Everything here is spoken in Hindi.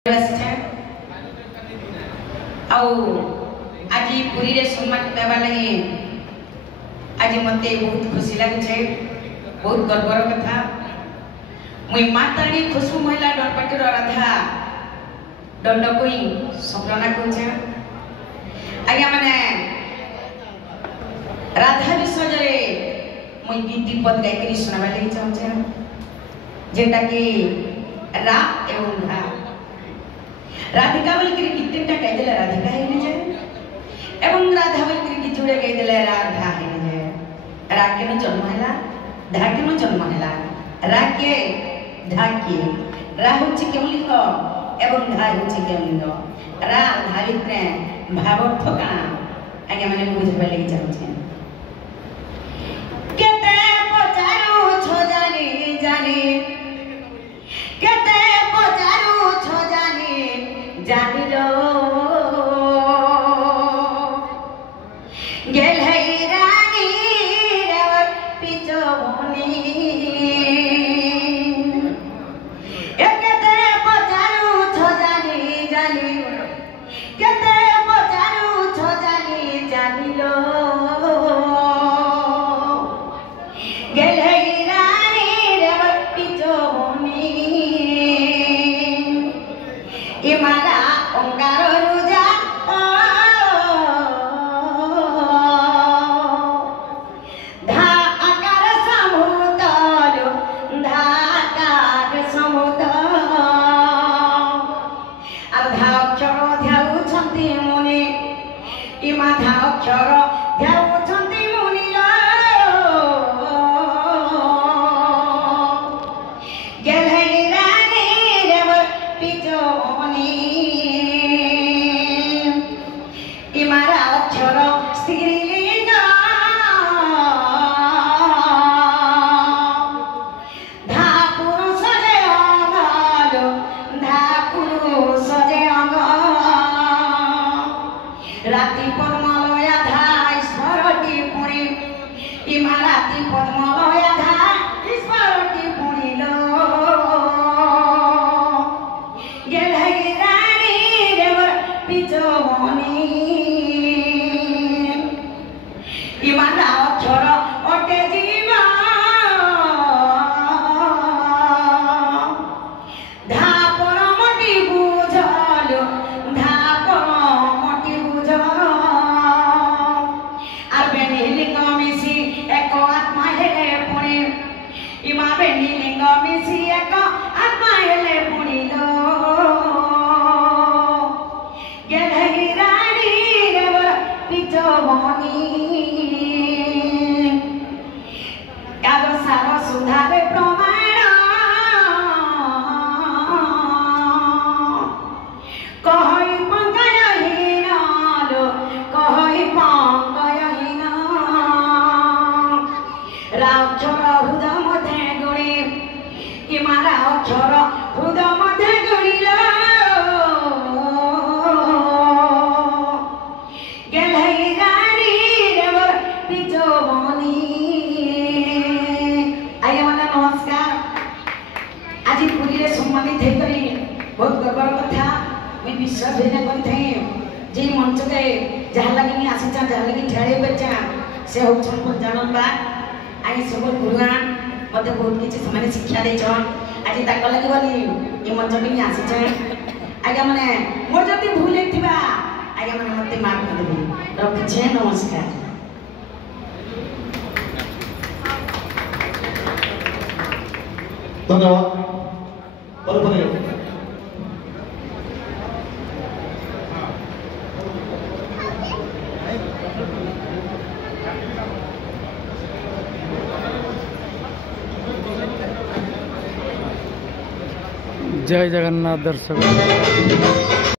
आज पुरी रे सम्मान देवा लगी आज मते बहुत खुशी लगे, बहुत गर्वर कथा। मुई माताड़ी खुशबू महिला डनपाटीर राधा दंड कोई सपना कहचे आज्ञा माने राधा विषय मुई गीति पद गायकरी सुनाबा लगी चाहूचे, जेटा कि रा एवं धा राधिका बोल कर गीतटा कह देले राधिका है जे एवं राधा बोल कर गीत जोड़े कह देले राधा है जे। रा के न जन्म हैला, धा के न जन्म हैला, रा के धा के रा होछि केम लिख एवं धा होछि केम लिख। रा धा भितरे भाव अर्थ का आगे माने बुझबा लागि चाहूछि। केते पचारू छ जानी जानी केते पचारू छ जानी जानी लो गेल है रानी रेवर पिछो होनी केते पचारू छ जानी जानी केते पचारू छ जानी जानी लो गेल है रानी रेवर पिछो होनी इमारा ओंकार रुजा धा आकार समुदर धा आकार समुदर और धा अक्षर ध्याउ छंती मुनि इमा धा अक्षर ध्याउ छंती मुनि गेल है रानी रेवर पिछो इमारा अक्षर स्त्रीलिंग धा पुरुष जे अंग धा पुरुष जे अंग राति पद्मलया धा ईश्वरटी पुणी इमा राति पद्मलया धा ईश्वरटी पुणी लो गेल है रानी रेवर पिछो होनी इमारा अक्षर अटे जीवा धा परमटी बुझल धा परमटी बुझल আর বেনি লিঙ্গ মিশি এক আত্মা হেলে পুনি ইমা বেনি লিঙ্গ মিশি এক আত্মা হেলে পুনিল गेल है रानी रेवर पिछो होनी यादो सारो सुधारे प्रमाण कहई पंकजहीन लो कहई पंकजहीन राक्षर हृदय मध्य गुणी इमारा अक्षर हृदय मध्य गुणिल गेल है रानी रेवर पिछो होनी। आइए माने नमस्कार। आज पुरी रे सम्मानित है करी बहुत गर्वर कथा मैं विश्वास भेजा करथे जे मंच के जहा लगी नि आसीचा जहा लगी ठेळे बच्चा से हो छन जानन बा आई सब गुरुआन मते बहुत किछि समाने शिक्षा दै छन आज ताक लगी बोली ए मंच के आसीचा आगे माने मोर जति भूल हेथिबा आगे माने मते माफ कर देबे रखछे। नमस्कार। धन्यवाद। जय जगन्नाथ दर्शक।